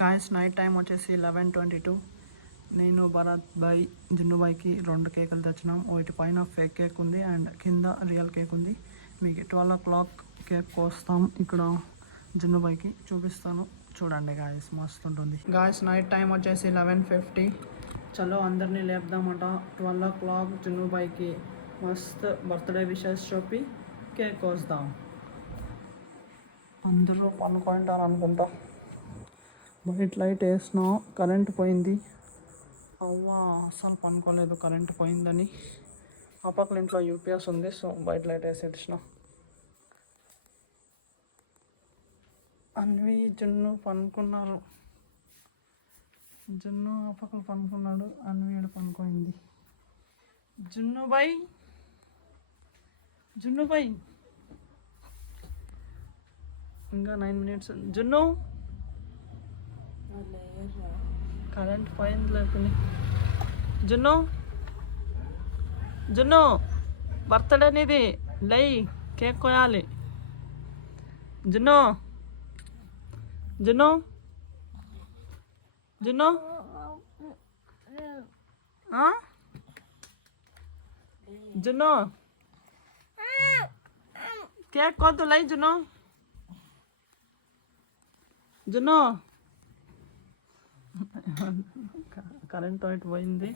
Guys night time వచ్చేసి 11:22. నేను Bharat bye జున్ను బాయ్కి 2 కేకులు తెచ్చినాం. ఒకటి పైన ఫేక్ కేక్ ఉంది అండ్ కింద రియల్ కేక్ ఉంది. మీకు 12 o'clock కేక్ కోస్తాం. ఇక్కడ జున్ను బాయ్కి చూపిస్తాను, చూడండి గాయస్, మస్తు ఉంటుంది. గాయస్ నైట్ టైం వచ్చేసి 11:50. చలో అందరినీ లేపుదామంట. 12 o'clock జున్ను బాయ్కి మస్త్ బర్త్డే విషెస్ చెప్పి కేక్ కోస్తాం. అందరూ పనుకుంటారు అనుకుంటా. బయట లైట్ వేసినా కరెంట్ పోయింది. అవ్వా అస్సలు పనుకోలేదు కరెంట్ పోయిందని. ఆ పక్కన ఇంట్లో యూపీఎస్ ఉంది, సో బయట లైట్ వేసి ఇచ్చిన. అన్వి జున్ను పనుకున్నారు. జున్ను ఆ పక్కన పనుకున్నాడు, అన్వీడు పనుకోయింది. జున్ను బాయ్, జున్ను బాయ్, ఇంకా 9 minutes. జున్ను కరెంట్ పోయింది లేకపోతే. జున్ను, జున్ను బర్త్డే నీది, లై కేక్ కోయాలి. జున్ను, జున్ను, జున్ను జున్ను కేక్ కోద్దు, లై జున్ను, జున్ను. కరెంట్ వైట్ పోయింది.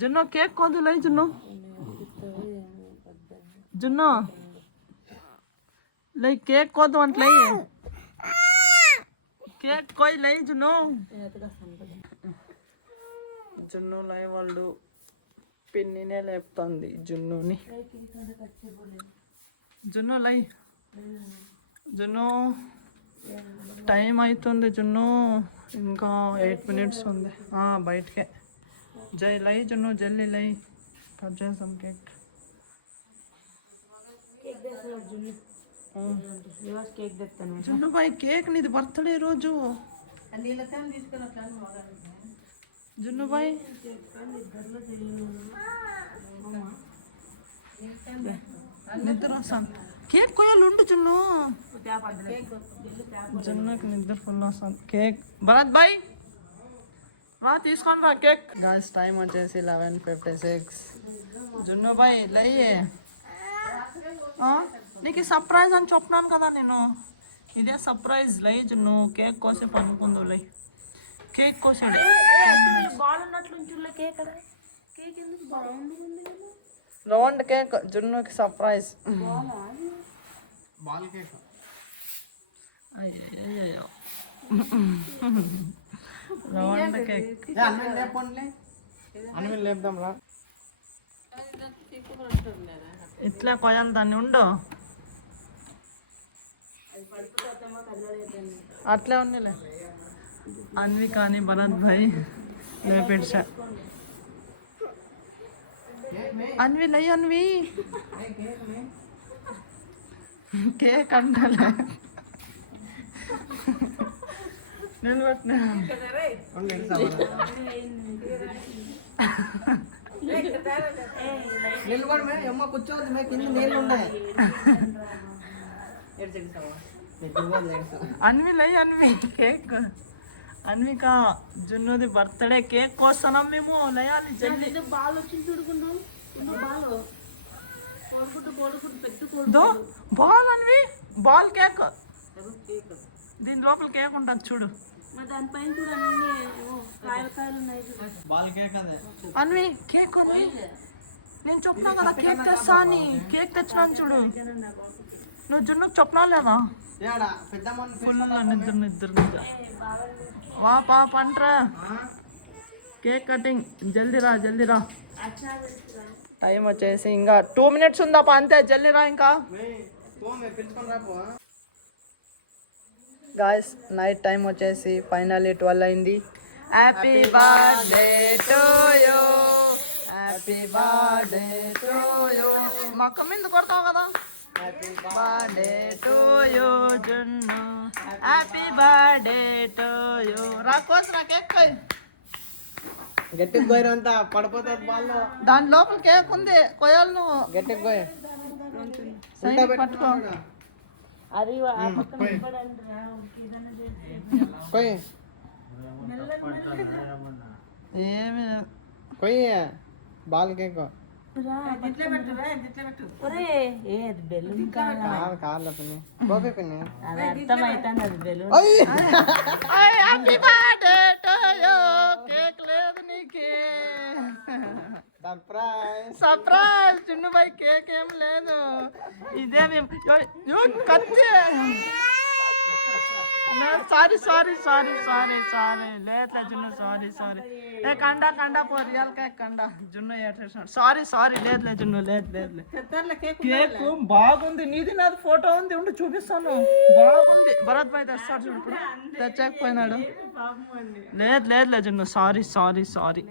జున్ను కేక్ కోదు, లై జున్ను, జున్ను లై కేక్ కోదు అంట్లై, కేక్ కోయి లై జున్ను. జున్ను లై వాళ్ళు పిన్నినే లేపుతుంది జున్నుని. జున్ను లై, జున్ను టైం అవుతుంది. జున్ను ఇంకా 8 minutes ఉంది. బయటకే జై లై జున్ను, జల్లి లై, కట్ చేసాం కేక్. జున్ను బాయ్ కేక్ నీది బర్త్డే రోజు. జున్ను బాయ్ నిద్ర వస్తాను. కేక్ కోయాలి ఉండు జున్ను. జున్నుకి నిద్ర ఫుల్ వస్తుంది. కేక్ భరత్ బాయ్ రా తీసుకొని రా కేక్. గాయస్ టైం వచ్చేసి 11:56. జున్ను బాయ్ లై, నీకు సర్ప్రైజ్ అని చెప్పినాను కదా నేను. ఇదే సర్ప్రైజ్, లై జున్ను. కేక్ కోసే పనుకుందో లై. కేక్ కోసాడు. రౌండ్ కేక్ జున్నుకి సర్ప్రైజ్. అయ్యో రౌండ్ కేక్. ఇట్లా కొయ్యాలి దాన్ని, ఉండు అట్లే ఉందిలే. అన్వి కానీ భరత్ భాయ్ లేపెడ్చా. అన్వి లై, అన్వి కేక్ అంటలే నిలబెట్టినా. కూర్చోవద్దు, కింద నీళ్ళు ఉన్నాయి. అన్వి లై, అన్వి కేక్. అన్విక జున్నుది బర్త్డే కేక్ కోస్తున్నాం మేము, లయాలి జల్లి. Ball Anvi, ball cake. దీని లోపల కేక్ ఉంటుంది చూడు. అన్వి కేక్ అన్వి, నేను చెప్పినా కదా కేక్ తెస్తా అని. కేక్ తెచ్చినాను చూడు. నువ్వు జున్నుకు చెప్పినా లేదా? ఫుల్ నిద్ర. వా పా పంట్రా, కేక్ కటింగ్. జల్దీ రా. టైం వచ్చేసి ఇంకా 2 minutes ఉందాపా, అంతే. జల్దీ రా. ఇంకా గాయస్ నైట్ టైం వచ్చేసి ఫైనల్లీ 12 అయింది. Happy birthday to you, happy birthday to you. మా అక్క మీద కొడతావు కదా. Happy birthday to you Junnu, happy birthday to you. రా కోసరా కేక్. గట్టికి పోయినంతా పడిపోతుంది బాల్లో. దాని లోపల కేక్ ఉంది, కొయ్యాలి నువ్వు. గట్టికి పోయి పట్టుకో. అది కొయ్యి ఏమి కొయ్యి బాల్ కేక్ కాదు పిన్ని గోపి పిన్ని happy birthday to you cake లేదు నీకే సర్ప్రైజ్ చిన్ను బాయ్ కేక్ ఏం లేదు ఇదే కత్తి sorry sorry sorry sorry sorry లేట్లే జున్ను సారీ సారీ ఏ కండా కండా పో రియల్ కేక్ కండా జున్ను ఏడ్చేసినాడు సారీ సారీ లేదులే జున్ను లేదులే కేక్ బాగుంది నీది నాది ఫోటో ఉంది ఉండి చూపిస్తాను బాగుంది భరత్ భాయ్ తెస్తాడు చూడు ఇప్పుడు తెచ్చకపోయినాడు లేదులే జున్ను సారీ సారీ సారీ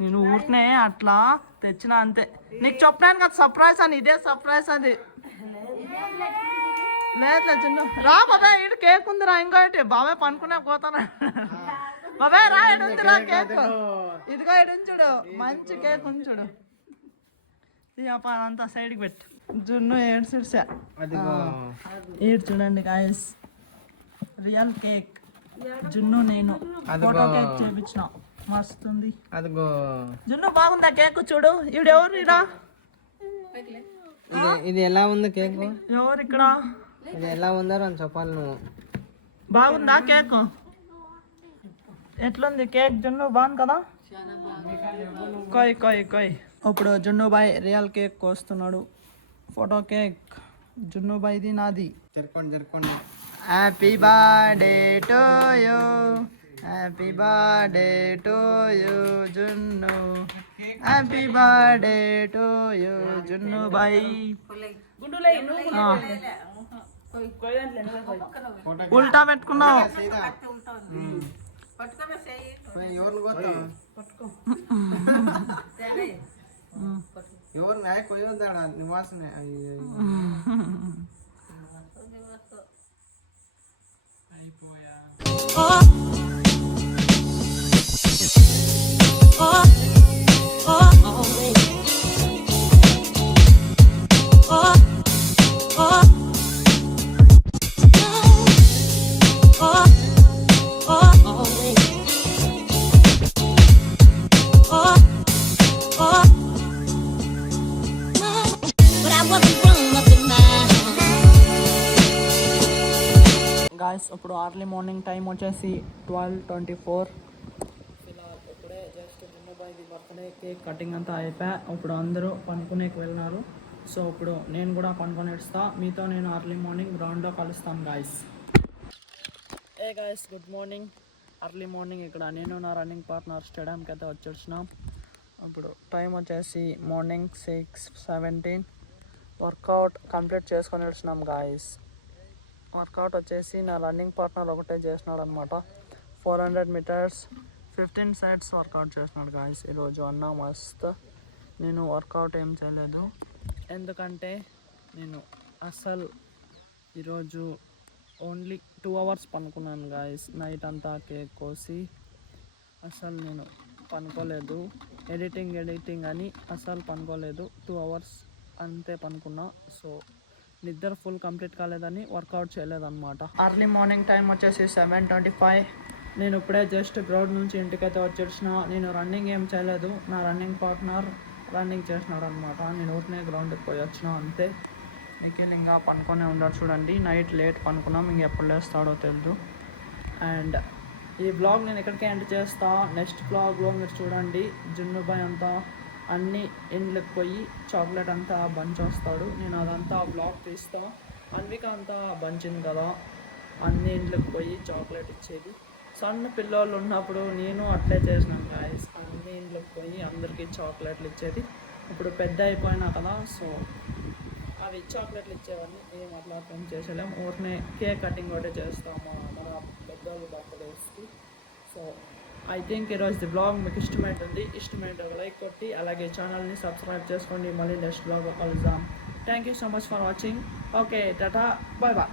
నేను ఊరినే అట్లా తెచ్చిన అంతే నీకు చెప్పినాను కదా సర్ప్రైజ్ అని ఇదే సర్ప్రైజ్ అది లేదులే చిన్న రా బాబాయ్ ఇటు కేక్ ఉంది రా ఇంకోటి బాబాయ్ పనుకునే పోతాను బాబాయ్ రా ఇటు ఉంది రా కేక్ ఇదిగో ఇటు ఉంచుడు మంచి కేక్ ఉంచుడు అంతా సైడ్కి పెట్టు జున్ను ఏడ్చిడ్సా ఏడు చూడండి గాయస్ రియల్ కేక్ జున్ను నేను ఫోటో కేక్ చేపించిన మస్తుంది అదిగో జున్ను బాగుందా కేక్ చూడు ఈవిడ ఎవరు ఇరా ఇది ఎలా ఉంది కేక్ ఎవరు ఇక్కడ ఇది ఎలా ఉందో అని చెప్పాలి నువ్వు బాగుందా కేక్ ఎట్లుంది కేక్ జున్ను బాగుంది కదా కొయ్ ఇప్పుడు జున్ను బాయ్ రియల్ కేక్ కోస్తున్నాడు ఫోటో కేక్ జున్ను బాయ్ది నాది జరుకోండి happy birthday to you happy birthday to you Junnu happy birthday to you Junnu boy ఉల్టా పెట్టుకున్నావు ఎవరు నాయ కొయ్యొద్దాడా నివాసనే గాయస్ ఇప్పుడు అర్లీ మార్నింగ్ టైం వచ్చేసి 12:24 ఇప్పుడే జస్ట్ జున్నుబాయ్ది బర్త్డే కేక్ కటింగ్ అంతా అయిపోయా ఇప్పుడు అందరూ పనుకునేకి వెళ్ళినారు సో ఇప్పుడు నేను కూడా పనుకొని ఇస్తా మీతో నేను అర్లీ మార్నింగ్ గ్రౌండ్లో కలుస్తాను guys guys good morning early morning ఇక్కడ నేను నా రన్నింగ్ పార్ట్నర్ స్టేడియంకి అయితే వచ్చేసినాం ఇప్పుడు టైం వచ్చేసి మార్నింగ్ 6:17 వర్కౌట్ కంప్లీట్ చేసుకొని వచ్చినాం గాయస్ వర్కౌట్ వచ్చేసి నా రన్నింగ్ పార్ట్నర్ ఒకటే చేసినాడు అనమాట 400 మీటర్స్ 15 సెట్స్ వర్కౌట్ చేసినాడు గాయస్ ఈరోజు అన్న మస్త్ నేను వర్కౌట్ ఏం చేయలేదు ఎందుకంటే నేను అసలు ఈరోజు ఓన్లీ 2 అవర్స్ పనుకున్నాను గాయస్ నైట్ అంతా కేక్ కోసి అసలు నేను పనుకోలేదు ఎడిటింగ్ అని అసలు పనుకోలేదు 2 అవర్స్ అంతే పనుకున్నా సో నిద్ర ఫుల్ కంప్లీట్ కాలేదని వర్కౌట్ చేయలేదన్నమాట అర్లీ మార్నింగ్ టైం వచ్చేసి 7:25 నేను ఇప్పుడే జస్ట్ గ్రౌండ్ నుంచి ఇంటికైతే వచ్చేసిన నేను రన్నింగ్ ఏం చేయలేదు నా రన్నింగ్ పార్ట్నర్ రన్నింగ్ చేసినాడు అనమాట నేను ఊరినే గ్రౌండ్కి పోయి వచ్చిన అంతే నిఖిల్ ఇంకా పనుకొనే ఉన్నాడు చూడండి నైట్ లేట్ పనుకున్నాం ఇంక ఎప్పుడు లేస్తాడో తెలియదు అండ్ ఈ బ్లాగ్ నేను ఎక్కడికే ఎండ్ చేస్తా నెక్స్ట్ బ్లాగ్లో మీరు చూడండి జున్నుబాయ్ అంతా అన్ని ఇండ్లకు పోయి చాక్లెట్ అంతా బంచ్ వస్తాడు నేను అదంతా బ్లాగ్ తీస్తా అన్విక అంతా బంచింది కదా అన్ని ఇండ్లకు పోయి చాక్లెట్ ఇచ్చేది సన్న పిల్లలు ఉన్నప్పుడు నేను అట్లే చేసినాను గాయస్ అన్ని ఇండ్లకు పోయి అందరికీ చాక్లెట్లు ఇచ్చేది ఇప్పుడు పెద్ద అయిపోయినా కదా సో అవి చాక్లెట్లు ఇచ్చేవన్నీ ఏం అట్లా పని చేసేలేం ఊరినే కేక్ కటింగ్ ఒకటే చేస్తాము మన పెద్దవాళ్ళు బర్త్డేస్కి సో ఐ థింక్ ఈరోజు బ్లాగ్ మీకు ఇష్టమైతే ఒక లైక్ కొట్టి అలాగే ఛానల్ని సబ్స్క్రైబ్ చేసుకోండి మళ్ళీ నెక్స్ట్ బ్లాగ్లో కలుద్దాం thank you so much for watching okay tata bye bye